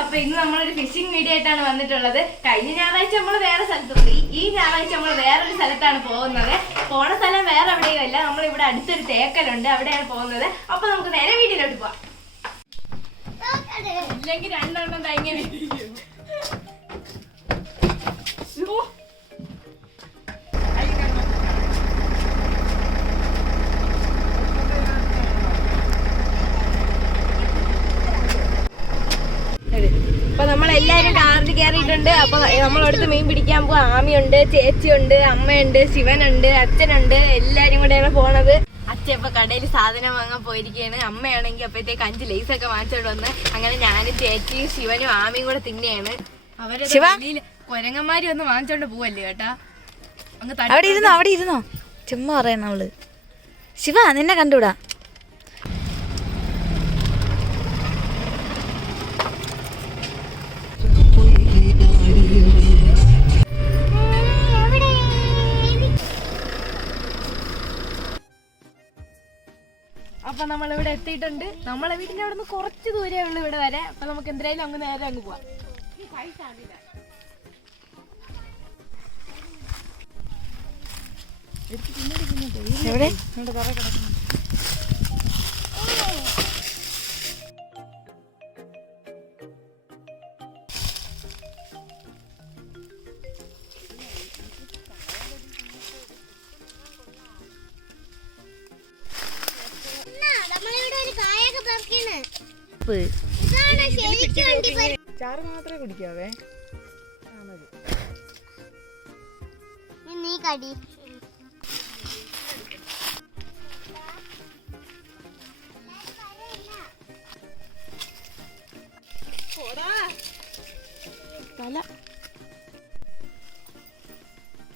അപ്പൊ ഇന്ന് നമ്മളൊരു ഫിഷിംഗ് വീഡിയോ ആയിട്ടാണ് വന്നിട്ടുള്ളത്. കഴിഞ്ഞ ഞായറാഴ്ച നമ്മൾ വേറെ സ്ഥലത്ത് പോയി, ഈ ഞായറാഴ്ച നമ്മൾ വേറൊരു സ്ഥലത്താണ് പോകുന്നത്. പോണ സ്ഥലം വേറെ എവിടെയും അല്ല, നമ്മൾ ഇവിടെ അടുത്തൊരു തേക്കലുണ്ട്, അവിടെയാണ് പോകുന്നത്. അപ്പൊ നമുക്ക് നേരെ വീഡിയോയിലോട്ട് പോവാം. ഇല്ലെങ്കിൽ രണ്ടെണ്ണം തൈങ്ങ അപ്പൊ നമ്മളെല്ലാരും കാറിൽ കയറിയിട്ടുണ്ട്. അപ്പൊ നമ്മളടുത്ത് മീൻ പിടിക്കാൻ പോവാ. ആമിയുണ്ട്, ചേച്ചിയുണ്ട്, അമ്മയുണ്ട്, ശിവനുണ്ട്, അച്ഛനുണ്ട്, എല്ലാരും കൂടെയാണ് പോണത്. അച്ഛൻ ഇപ്പൊ കടയിൽ സാധനം വാങ്ങാൻ പോയിരിക്കുകയാണ്. അമ്മയാണെങ്കിൽ അപ്പഴത്തേക്ക് 5 ലേസൊക്കെ വാങ്ങിച്ചോണ്ട് വന്ന്. അങ്ങനെ ഞാനും ചേച്ചിയും ശിവനും ആമിയും കൂടെ തിന്നെയാണ്. അവരെ കൊരങ്ങന്മാരി ഒന്ന് വാങ്ങിച്ചോണ്ട് പോവല്ലേ കേട്ടാ. അവിടെ ഇരുന്നോ ചുമ്മാ പറയണ അവള്. ശിവ നിന്നെ കണ്ടുകൂടാ. അപ്പൊ നമ്മളിവിടെ എത്തിയിട്ടുണ്ട്. നമ്മളെ വീട്ടിന്റെ അവിടെ നിന്ന് കുറച്ച് ദൂരേ ഉള്ളു ഇവിടെ വരെ. അപ്പൊ നമുക്ക് എന്തായാലും അങ്ങ് നേരെ അങ്ങ് പോവാം. എവിടെ ചാറ് മാത്രമേ കുടിക്കാവേ. നീ കടി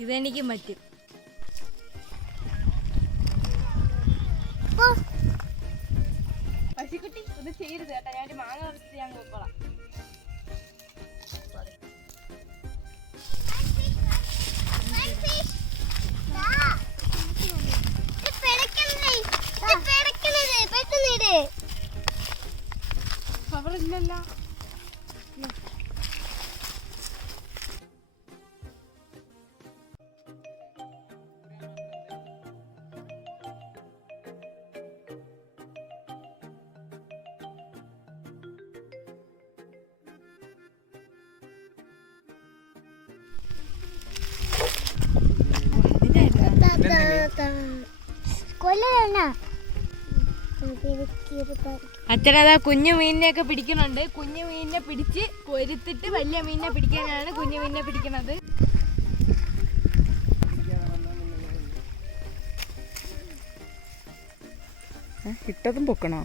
ഇതെനിക്കും പറ്റും. പശുക്കുട്ടി ഇത് ചെയ്യരുത് കേട്ടാ. ഞാൻ മാങ്ങ പറിച്ചിട്ട് ഞാൻ നോക്കോളാം. അവരില്ലല്ലോ. അച്ഛനതാ കുഞ്ഞു മീനിനെയൊക്കെ പിടിക്കുന്നുണ്ട്. കുഞ്ഞു മീനിനെ പിടിച്ച് കൊരുത്തിട്ട് വലിയ മീനിനെ പിടിക്കാനാണ് കുഞ്ഞു മീനിനെ പിടിക്കുന്നത്. ഇട്ടതും പൊക്കണോ?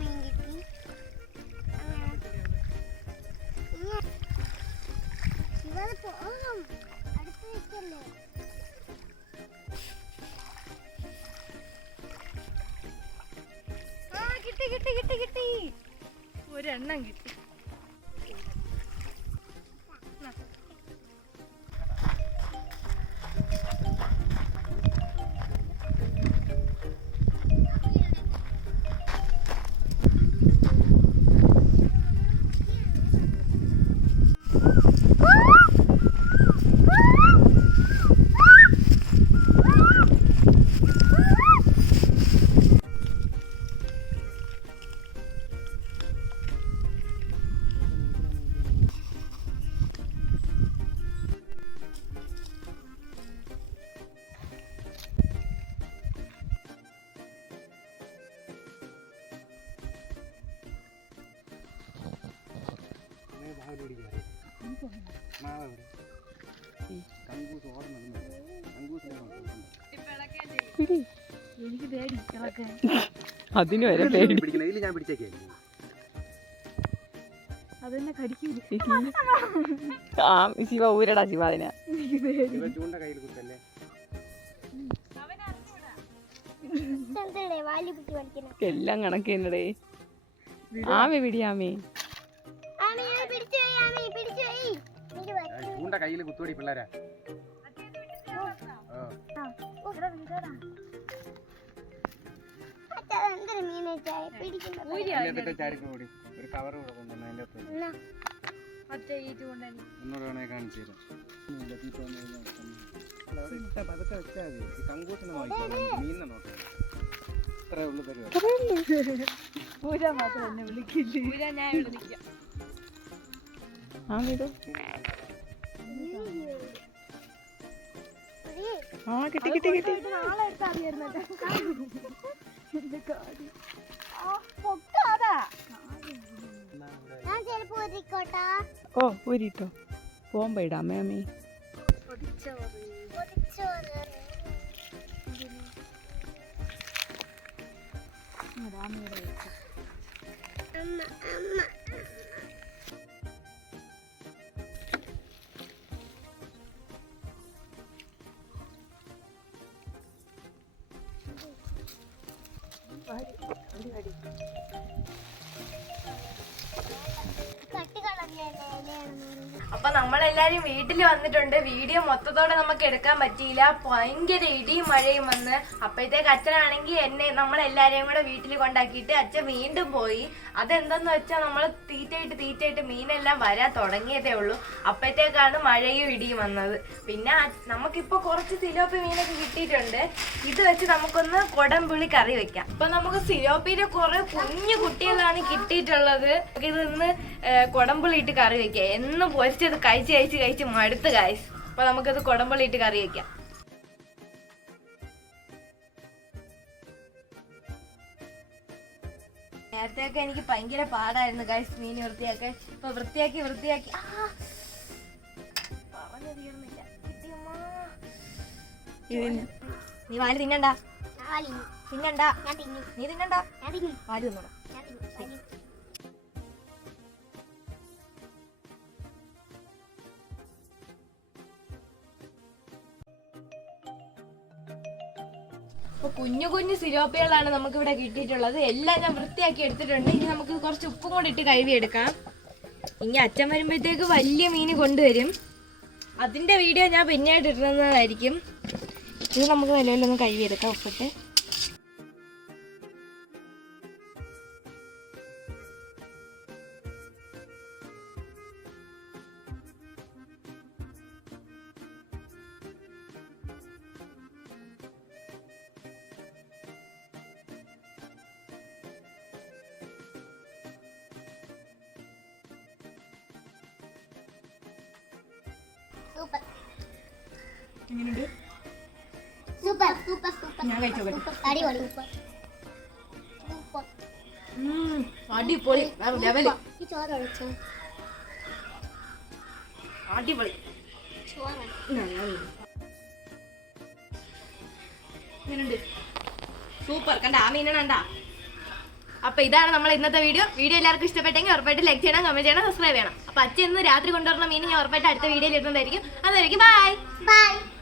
മീൻ കിട്ടി. പോകും അടുത്ത് വെക്കല്ലേ. കിട്ടി കിട്ടി കിട്ടി കിട്ടി. ഒരെണ്ണം കിട്ടി. അതിന് വരെ പേടി. ശിവ ഊരടാ ശിവ അതിനെ. എല്ലാം കണക്കേന്നടേ. ആമി പിടി ആമി. അച്ഛന്റെ കയ്യിൽ കുത്തുപടി പിള്ളേരാ. അച്ഛാ എന്തൊരു മീനച്ചായ പിടിക്കുന്നത് കൂടി ഒരു കവർ കൂടെ കൊണ്ടുവന്നു അതിന്റെ അകത്ത് ഒന്നുകൂടെ വേണേ കാണിച്ചു തരാം. അവിടെ ഇട്ട പതുക്കെ വെച്ചാൽ മതി. കങ്കൂട്ടിനെ നോക്കിക്കോളാം, മീനിനെ നോക്കാം. ഇത്രേ ഉള്ളു പരിപാടി. കിട്ടി കിട്ടി കിട്ടി. ഞാൻ ചിലപ്പോ ഒരിക്കോട്ടാ ഓ ഊരിട്ടോ പോകുമ്പോ ഇടാം മേമി. പൊതിച്ചോറ് അമ്മ അമ്മ കട്ടി കളഞ്ഞല്ലേ അപ്പൊ നമ്മളെല്ലാരും വീട്ടിൽ വന്നിട്ടുണ്ട്. വീഡിയോ മൊത്തത്തോടെ നമുക്ക് എടുക്കാൻ പറ്റിയില്ല. ഭയങ്കര ഇടിയും മഴയും വന്ന് അപ്പോഴത്തേക്ക് അച്ഛനാണെങ്കിൽ നമ്മളെല്ലാരെയും കൂടെ വീട്ടിൽ കൊണ്ടാക്കിയിട്ട് അച്ഛൻ വീണ്ടും പോയി. അതെന്തെന്ന് വെച്ചാൽ നമ്മൾ തീറ്റയിട്ട് മീനെല്ലാം വരാൻ തുടങ്ങിയതേ ഉള്ളൂ. അപ്പോഴത്തേക്കാണ് മഴയും ഇടിയും വന്നത്. പിന്നെ നമുക്കിപ്പോ കുറച്ച് സിലോപ്പി മീനൊക്കെ കിട്ടിയിട്ടുണ്ട്. ഇത് വെച്ച് നമുക്കൊന്ന് കൊടംപുളി കറി വെക്കാം. അപ്പൊ നമുക്ക് സിലോപ്പിയുടെ കുറെ കുഞ്ഞു കുട്ടികളാണ് കിട്ടിയിട്ടുള്ളത്. ഇതൊന്ന് കൊടംപുളി ഇട്ട് കറി വെക്കാം. എന്നും പൊരിച്ചത് കഴിച്ച് മടുത്ത് ഗൈസ്. അപ്പൊ നമുക്കത് കൊടംപുളി ഇട്ട് കറി വെക്കാം. നേരത്തെയൊക്കെ എനിക്ക് ഭയങ്കര പാടായിരുന്നു ഗൈസ് മീൻ വൃത്തിയാക്കാൻ. ഇപ്പൊ വൃത്തിയാക്കി പറഞ്ഞു തീർന്നില്ല. നീ വാല് തിന്നണ്ട, തിന്നണ്ട, നീ തിന്നണ്ട, വാല് തിന്നണം. കുഞ്ഞു കുഞ്ഞു സിലോപ്പികളാണ് നമുക്ക് ഇവിടെ കിട്ടിയിട്ടുള്ളത്. എല്ലാം ഞാൻ വൃത്തിയാക്കി എടുത്തിട്ടുണ്ട്. ഇനി നമുക്ക് കുറച്ച് ഉപ്പും കൂടി ഇട്ട് കഴുകിയെടുക്കാം. ഇനി അച്ഛൻ വരുമ്പോഴത്തേക്ക് വലിയ മീൻ കൊണ്ടുവരും. അതിന്റെ വീഡിയോ ഞാൻ പിന്നീട് ഇടുന്നതായിരിക്കും. ഇത് നമുക്ക് നിലവിലൊന്ന് കഴുകിയെടുക്കാം ഉപ്പിട്ട്. ഞാൻ കഴിച്ചോട്ടെ. അടിപൊളി, അടിപൊളി. സൂപ്പർ. കണ്ട ആ മീനാണ് കണ്ട. അപ്പൊ ഇതാണ് നമ്മൾ ഇന്നത്തെ വീഡിയോ. എല്ലാവർക്കും ഇഷ്ടപ്പെട്ടെങ്കിൽ ഉറപ്പായിട്ട് ലൈക്ക് ചെയ്യണം, കമന്റ് ചെയ്യണം, സബ്സ്ക്രൈബ് ചെയ്യണം. അപ്പൊ അച്ഛൻ ഇന്ന് രാത്രി കൊണ്ടുവരുന്ന മീൻ ഞാൻ ഉറപ്പായിട്ട് അടുത്ത വീഡിയോയിൽ ഇടുന്നതായിരിക്കും. അതായിരിക്കും. ബൈ.